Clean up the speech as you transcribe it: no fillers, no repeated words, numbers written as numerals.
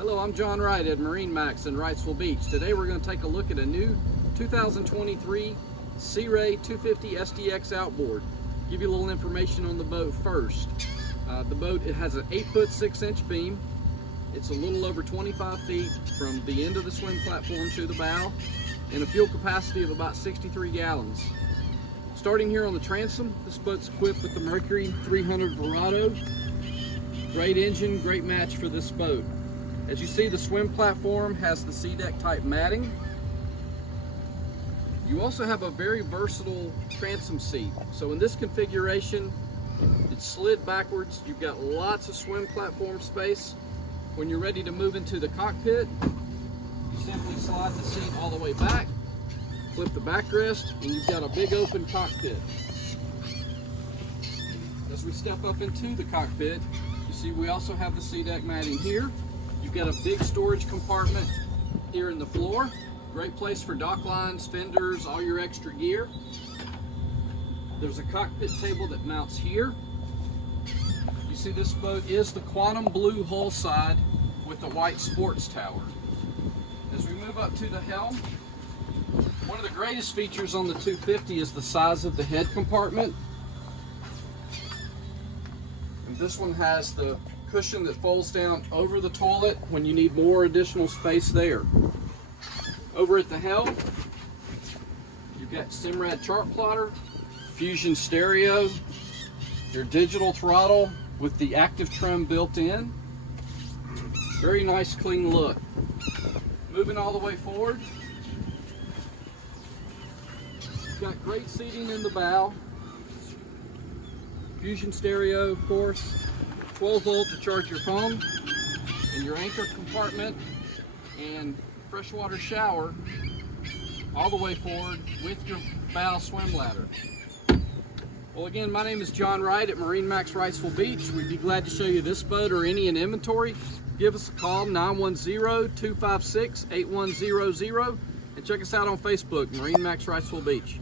Hello, I'm John Wright at MarineMax in Wrightsville Beach. Today we're going to take a look at a new 2023 Sea Ray 250 SDX Outboard. Give you a little information on the boat first. The boat, it has an 8-foot 6-inch beam. It's a little over 25 feet from the end of the swim platform to the bow, and a fuel capacity of about 63 gallons. Starting here on the transom, this boat's equipped with the Mercury 300 Verado. Great engine, great match for this boat. As you see, the swim platform has the SDX type matting. You also have a very versatile transom seat. So in this configuration, it's slid backwards. You've got lots of swim platform space. When you're ready to move into the cockpit, you simply slide the seat all the way back, flip the backrest, and you've got a big open cockpit. As we step up into the cockpit, you see we also have the SDX matting here. You've got a big storage compartment here in the floor. Great place for dock lines, fenders, all your extra gear. There's a cockpit table that mounts here. You see this boat is the quantum blue hull side with the white sports tower. As we move up to the helm, one of the greatest features on the 250 is the size of the head compartment. And this one has the cushion that folds down over the toilet when you need more additional space there. Over at the helm, you've got Simrad chart plotter, Fusion stereo, your digital throttle with the active trim built in. Very nice, clean look. Moving all the way forward, you've got great seating in the bow. Fusion stereo, of course. 12 volt to charge your phone, and your anchor compartment and freshwater shower all the way forward with your bow swim ladder. Well, again, my name is John Wright at MarineMax Wrightsville Beach. We'd be glad to show you this boat or any in inventory. Give us a call, 910-256-8100, and check us out on Facebook, MarineMax Wrightsville Beach.